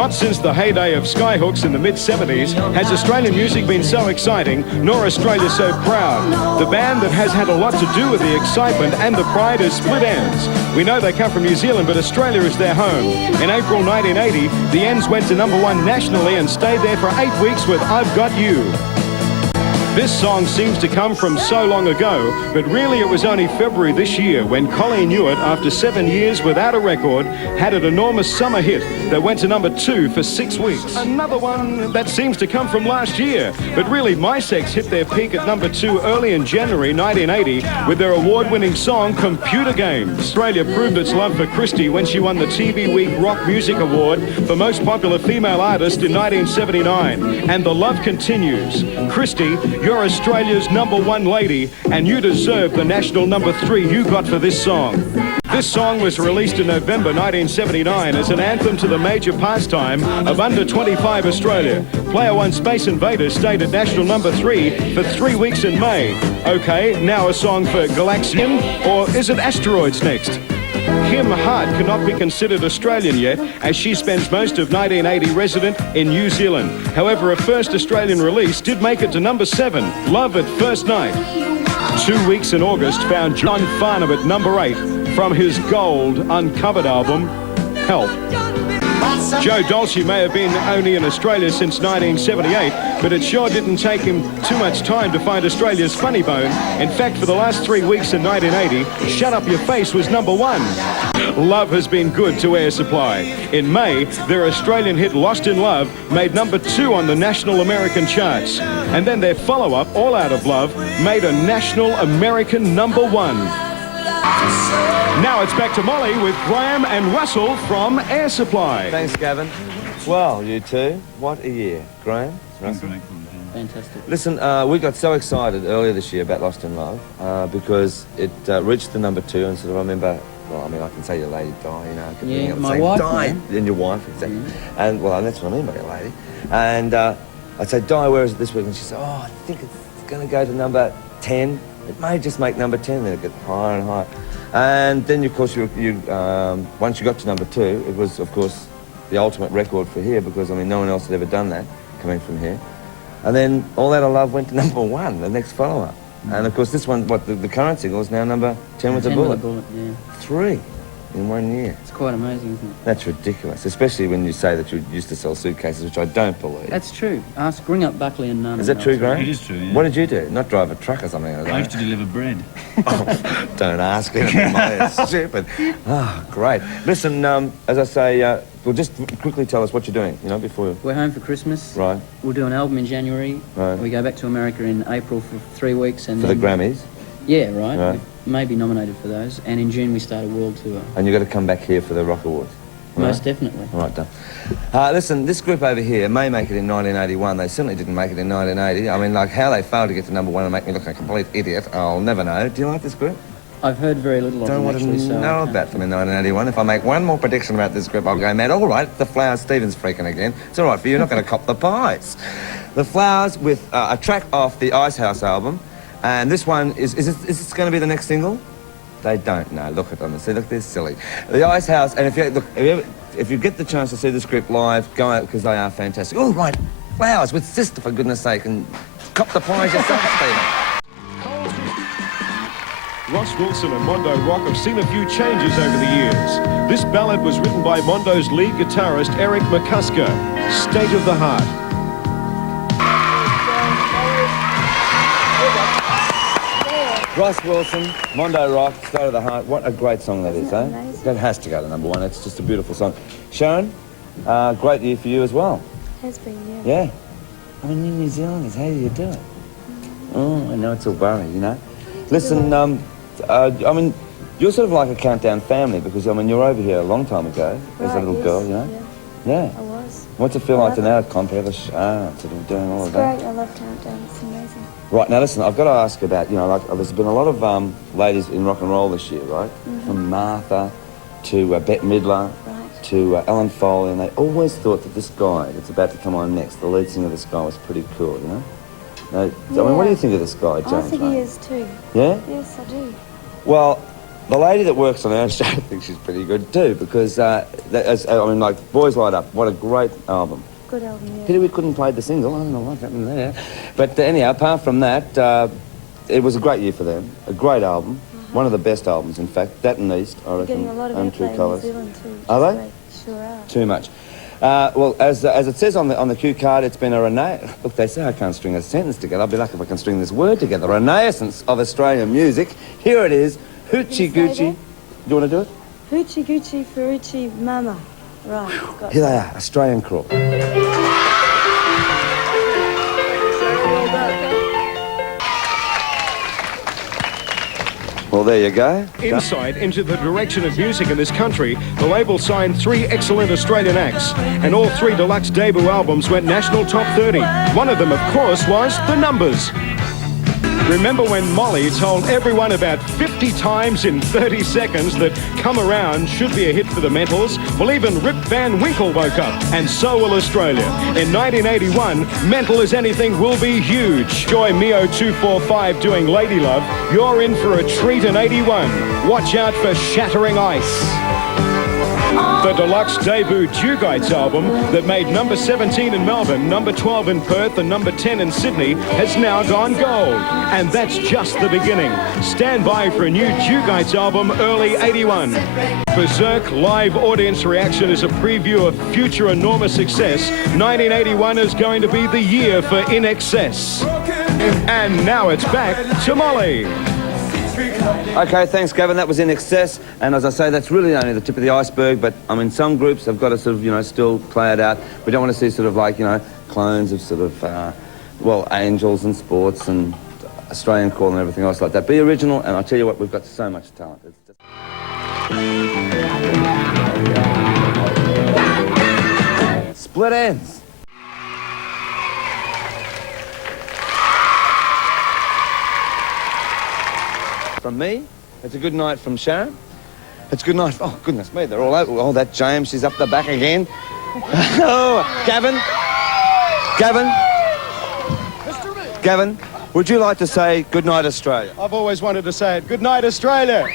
Not since the heyday of Skyhooks in the mid-70s has Australian music been so exciting, nor Australia so proud. The band that has had a lot to do with the excitement and the pride is Split Enz. We know they come from New Zealand, but Australia is their home. In April 1980, the Enz went to #1 nationally and stayed there for 8 weeks with I've Got You. This song seems to come from so long ago, but really it was only February this year when Colleen Hewitt, after 7 years without a record, had an enormous summer hit that went to #2 for 6 weeks. Another one that seems to come from last year, but really MiSEx hit their peak at #2 early in January 1980 with their award-winning song Computer Games. Australia proved its love for Christie when she won the TV Week Rock Music Award for Most Popular Female Artist in 1979. And the love continues. Christie, you're Australia's #1 lady, and you deserve the national #3 you got for this song. This song was released in November 1979 as an anthem to the major pastime of under 25 Australia. Player One Space Invaders stayed at national #3 for 3 weeks in May. Okay, now a song for Galaxian, or is it Asteroids next? Hart cannot be considered Australian yet, as she spends most of 1980 resident in New Zealand. However, her first Australian release did make it to #7, Love at First Night. 2 weeks in August found John Farnham at #8 from his gold uncovered album, Help. Joe Dolce may have been only in Australia since 1978, but it sure didn't take him too much time to find Australia's funny bone. In fact, for the last 3 weeks in 1980, Shut Up Your Face was #1. Love has been good to Air Supply. In May, their Australian hit Lost in Love made #2 on the national American charts. And then their follow-up, All Out of Love, made a national American #1. Now it's back to Molly with Graham and Russell from Air Supply. Thanks, Gavin. Well, you two, what a year. Graham, Russell? Fantastic. Listen, we got so excited earlier this year about Lost in Love because it reached the #2 and sort of, I remember, well, I mean, I can say your lady Di, you know. Yeah, my wife. Di, and your wife, exactly. Yeah. And, well, that's what I mean by your lady. And I'd say, Di, where is it this week? And she'd say, oh, I think it's going to go to #10. It may just make #10, then it get higher and higher. And then, of course, once you got to #2, it was, of course, the ultimate record for here because, I mean, no one else had ever done that coming from here. And then All Out of Love went to #1, the next follow-up. And, of course, this one, the current single is now #10 with a Bullet. Yeah. 3 in 1 year. It's quite amazing, isn't it? That's ridiculous, especially when you say that you used to sell suitcases, which I don't believe. That's true. Ask Ring Up Buckley and Nunn. Is that true, Graham? It is true, yeah. What did you do? Not drive a truck or something like that? I used to deliver bread. Oh, don't ask it. It's stupid. Oh, great. Listen, as I say, well, just quickly tell us what you're doing, you know, before... We're home for Christmas. Right. We'll do an album in January. Right. We go back to America in April for 3 weeks. And for the Grammys? Yeah, right. Right. We may be nominated for those. And in June we start a world tour. And you've got to come back here for the Rock Awards? Most definitely. All right, done. Listen, this group over here may make it in 1981. They certainly didn't make it in 1980. I mean, like, how they failed to get to #1 and make me look like a complete idiot, I'll never know. Do you like this group? I've heard very little of them, actually, Don't want to know about them in 1981. If I make one more prediction about this group, I'll go mad. All right, the Flowers, Stephen's freaking again. It's all right for you, you're not going to cop the pies. The Flowers with a track off the Ice House album. And this one, is this going to be the next single? They don't know. Look at them. See, look, they're silly. The Ice House, and if you get the chance to see this group live, go out because they are fantastic. Oh, right, Flowers with Sister, for goodness sake, and cop the pies yourself, Stephen. Ross Wilson and Mondo Rock have seen a few changes over the years. This ballad was written by Mondo's lead guitarist, Eric McCusker, State of the Heart. Ross Wilson, Mondo Rock, State of the Heart. What a great song that is, eh? Amazing. That has to go to #1. It's just a beautiful song. Sharon, great year for you as well. Has been, yeah. Yeah. I mean, you're New Zealanders. How do you do it? Oh, I know it's all worry, you know. Listen, I mean, you're sort of like a countdown family because, I mean, you're over here a long time ago as a little girl, you know? Yeah. Yeah. I was. What's it feel like to now compare the shots and doing all of that? It's great. I love Countdown. It's amazing. Right, now listen, I've got to ask about, you know, like, there's been a lot of ladies in rock and roll this year, right? From Martha to Bette Midler to Ellen Foley, and they always thought that this guy that's about to come on next, the lead singer of this guy, was pretty cool, you know? Now, I mean, what do you think of this guy, James? I think he is too. Yeah? Yes, I do. Well, The lady that works on our show, I think she's pretty good too, because, like, Boys Light Up, what a great album. Good album, yeah. Pity we couldn't play the single, I don't know what happened there. But anyhow, apart from that, it was a great year for them. A great album, one of the best albums, in fact. That and East, I reckon. Getting a lot of airplay in New Zealand too. Are they? Great. Sure are. Too much. Well, as it says on the cue card, it's been a look, they say I can't string a sentence together. I'll be lucky if I can string this word together. A renaissance of Australian music. Here it is. Hoochie Goochie. Do you want to do it? Hoochie Goochie Ferrucci Mama. Right. Got Here they are, Australian Crawl. Well, there you go. Insight into the direction of music in this country, the label signed 3 excellent Australian acts, and all 3 deluxe debut albums went national top 30. One of them, of course, was The Numbers. Remember when Molly told everyone about 50 times in 30 seconds that Come Around should be a hit for the Mentals? Well, even Rip Van Winkle woke up, and so will Australia. In 1981, Mental as Anything will be huge. Joy Mio 245 doing Lady Love. You're in for a treat in 81. Watch out for Shattering Ice. The deluxe debut Dugites album that made number 17 in Melbourne, number 12 in Perth and number 10 in Sydney has now gone gold. And that's just the beginning. Stand by for a new Dugites album early 81. Berserk live audience reaction is a preview of future enormous success. 1981 is going to be the year for INXS. And now it's back to Molly. Okay, thanks, Gavin. That was INXS, and as I say, that's really only the tip of the iceberg, but, I mean, some groups have got to sort of, still play it out. We don't want to see sort of like, clones of sort of, Angels and Sports and Australian Call and everything else like that. Be original, and I'll tell you what, we've got so much talent. Split ends. From me, it's a good night from Sharon. It's good night. Oh, goodness me, they're all out. Oh, that James, she's up the back again. Oh, Gavin. Gavin, would you like to say good night, Australia? I've always wanted to say it. Good night, Australia.